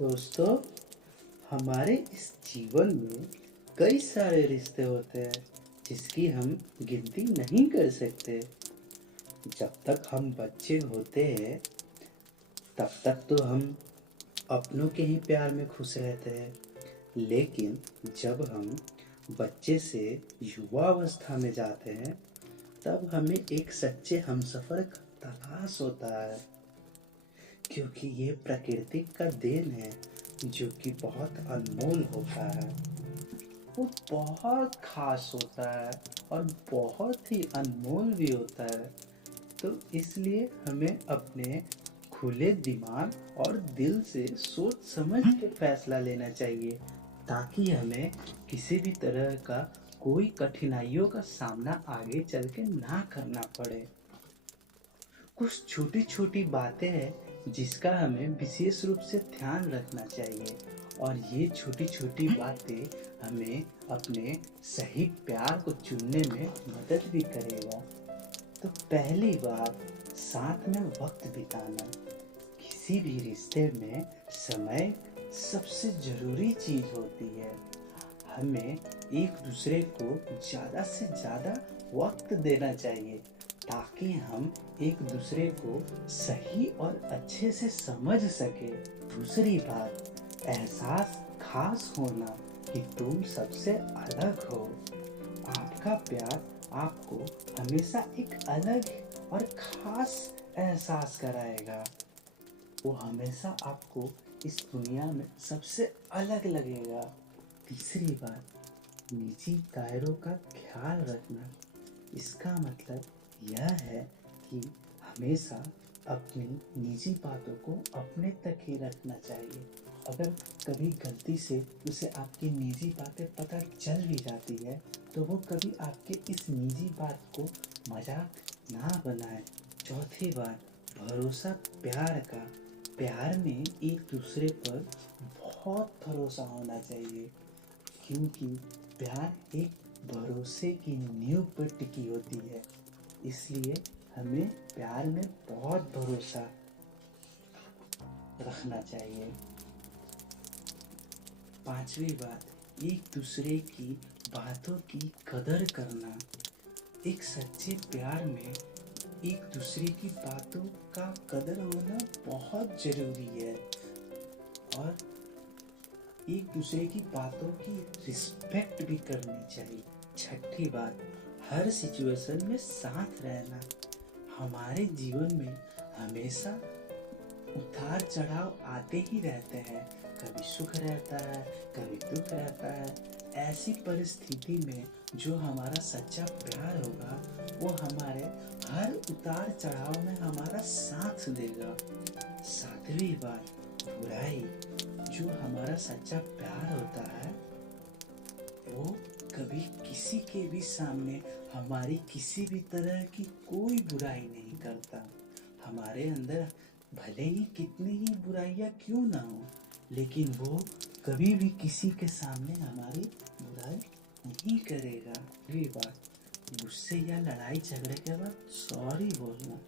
दोस्तों, हमारे इस जीवन में कई सारे रिश्ते होते हैं जिसकी हम गिनती नहीं कर सकते। जब तक हम बच्चे होते हैं तब तक तो हम अपनों के ही प्यार में खुश रहते हैं, लेकिन जब हम बच्चे से युवा अवस्था में जाते हैं तब हमें एक सच्चे हमसफ़र का तलाश होता है, क्योंकि ये प्रकृति का देन है जो कि बहुत अनमोल होता है। वो बहुत खास होता है और बहुत ही अनमोल भी होता है। तो इसलिए हमें अपने खुले दिमाग और दिल से सोच समझ के फैसला लेना चाहिए, ताकि हमें किसी भी तरह का कोई कठिनाइयों का सामना आगे चल के ना करना पड़े। कुछ छोटी छोटी बातें हैं जिसका हमें विशेष रूप से ध्यान रखना चाहिए, और ये छोटी छोटी बातें हमें अपने सही प्यार को चुनने में मदद भी करेगा। तो पहली बात, साथ में वक्त बिताना। किसी भी रिश्ते में समय सबसे ज़रूरी चीज़ होती है। हमें एक दूसरे को ज़्यादा से ज़्यादा वक्त देना चाहिए, ताकि हम एक दूसरे को सही और अच्छे से समझ सके। दूसरी बात, एहसास खास होना कि तुम सबसे अलग हो। आपका प्यार आपको हमेशा एक अलग और खास एहसास कराएगा। वो हमेशा आपको इस दुनिया में सबसे अलग लगेगा। तीसरी बात, निजी दायरों का ख्याल रखना। इसका मतलब यह है कि हमेशा अपनी निजी बातों को अपने तक ही रखना चाहिए। अगर कभी गलती से उसे आपकी निजी बातें पता चल भी जाती है तो वो कभी आपके इस निजी बात को मजाक ना बनाए। चौथी बात, भरोसा प्यार का। प्यार में एक दूसरे पर बहुत भरोसा होना चाहिए, क्योंकि प्यार एक भरोसे की नींव पर टिकी होती है। इसलिए हमें प्यार में बहुत भरोसा रखना चाहिए। पांचवी बात, एक दूसरे की बातों की कदर करना। एक सच्चे प्यार में एक दूसरे की बातों का कदर होना बहुत ज़रूरी है, और एक दूसरे की बातों की रिस्पेक्ट भी करनी चाहिए। छठी बात, हर सिचुएशन में साथ रहना। हमारे जीवन में हमेशा उतार चढ़ाव आते ही रहते हैं। कभी सुख रहता है, कभी दुख रहता है। ऐसी परिस्थिति में जो हमारा सच्चा प्यार होगा वो हमारे हर उतार चढ़ाव में हमारा साथ देगा। सातवीं बात, बुराई। जो हमारा सच्चा प्यार होता है वो कभी किसी के भी सामने हमारी किसी भी तरह की कोई बुराई नहीं करता। हमारे अंदर भले ही कितनी ही बुराइयां क्यों ना हो, लेकिन वो कभी भी किसी के सामने हमारी बुराई नहीं करेगा। ये बात, गुस्से या लड़ाई झगड़े के बाद सॉरी बोलना।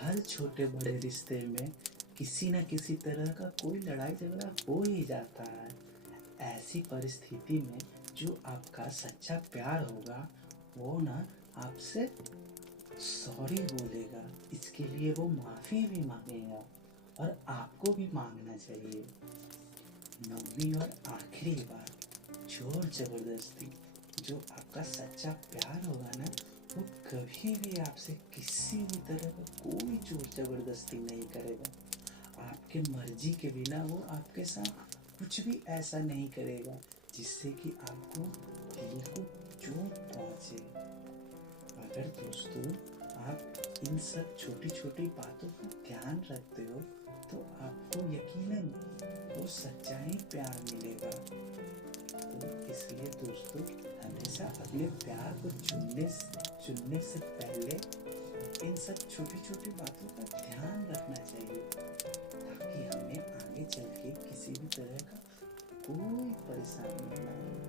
हर छोटे बड़े रिश्ते में किसी न किसी तरह का कोई लड़ाई झगड़ा हो ही जाता है। ऐसी परिस्थिति में जो आपका सच्चा प्यार होगा वो ना आपसे सॉरी बोलेगा। इसके लिए वो माफ़ी भी मांगेगा, और आपको भी मांगना चाहिए। नौवीं और आखिरी बात, जोर ज़बरदस्ती। जो आपका सच्चा प्यार होगा ना वो कभी भी आपसे किसी भी तरह का कोई जोर ज़बरदस्ती नहीं करेगा। आपके मर्जी के बिना वो आपके साथ कुछ भी ऐसा नहीं करेगा जिससे कि आपको दिल को चोट पहुँचे। अगर दोस्तों आप इन सब छोटी छोटी बातों का ध्यान रखते हो तो आपको यकीनन वो सच्चा ही प्यार मिलेगा। तो इसलिए दोस्तों, हमेशा अपने प्यार को चुनने से पहले इन सब छोटी छोटी बातों का ध्यान रखना चाहिए, ताकि हमें आगे चल के किसी भी तरह का कोई परेशानी ना हो।